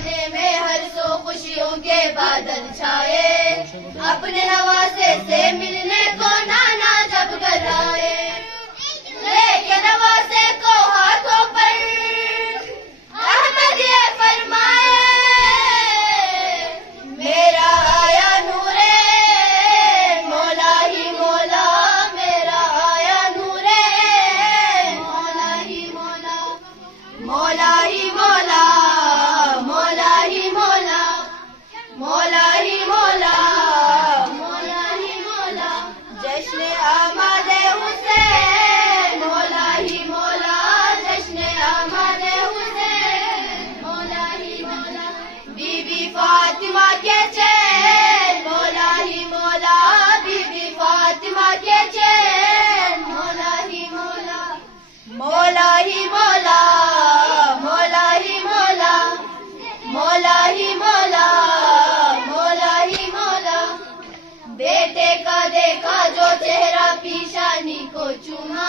जमाने में हर सो खुशियों के बादल छाए, अपने नवासे से मिलने को नाना जब घर आए, लेके नवासे को हाथों पर अहमद ये फरमाए, मेरा आया नूरे मौला ही मौला, मेरा आया नूरे मौला ही मौला, मौला ही मौला, मौला ही मौला, मौला ही मौला, मौला ही मौला, जश्न आमादे हुसैन, मौला ही मौला, जश्न आमादे हुसैन, मौला ही मौला, बीबी फातिमा के चैन, मौला ही मौला, बीबी फातिमा के चैन, मौला ही मौला, मौला ही मौला, मौला ही मौला, मौला ही मौला, मौला ही मौला, बेटे का देखा जो चेहरा पीशानी को चूमा,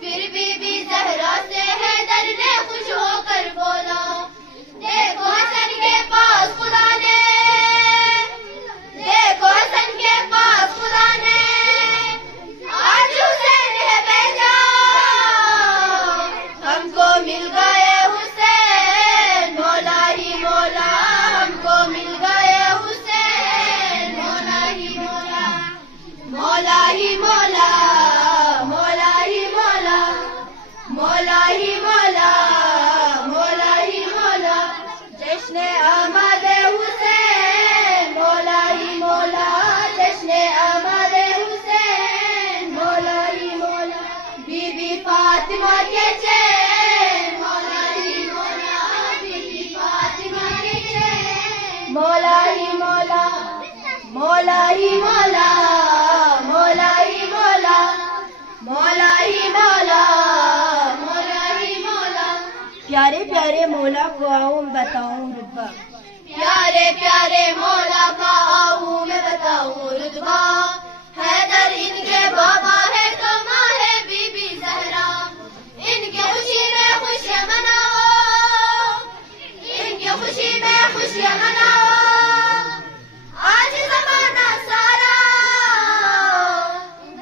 फिर बीबी जहरा से हैदर ने खुश होकर बोला, देखो हसन के पास खुदा ने, देखो हसन के पास खुदा ने आज हुसैन है भेजा, हमको मिल गए हुसैन, मौला ही मौला, हमको मिल गए हुसैन, मौला ही मौला, मौला ही मौला, मौला ही मौला, मौला ही मौला, मौला ही मौला, जश्न आमादे हुसैन, मौला ही मौला, जश्न आमादे हुसैन, मौला ही मौला, बीबी फातिमा के चैन, मौला ही मौला, बीबी फातिमा के चैन, मौला ही मौला, मौला ही मौला, मौला ही मौला, मौला ही मौला, मौला ही मौला, प्यारे प्यारे मौला को आऊं बताऊं रुतबा, प्यारे प्यारे मौला का आऊं मैं बताऊं रुतबा, हैदर इनके बाबा है तो माँ है बीबी जहरा, इनके खुशी में खुशियाँ मनाओ, इनके खुशी में खुशियाँ मनाओ, आज जमाना सारा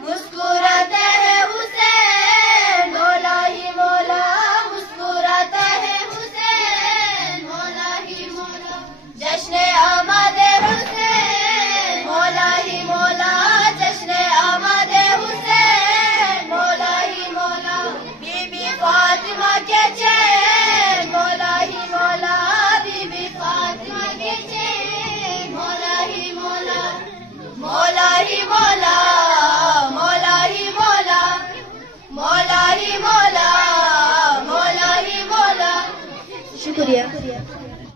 मुस्कुराते हैं हुसैन, मौला ही मौला, मुस्कुराते हैं हुसैन, मौला ही मौला, जश्न आमादे हुसैन, मौला ही मौला, जश्न आमादे हुसैन, मौला ही मौला, बीबी फातिमा के चैन, मौला ही मौला, बीबी फातिमा के चैन, मौला ही मौला, मौला ही मौला, मौला ही मौला, मौला ही मौला, मौला ही मौला, शुक्रिया।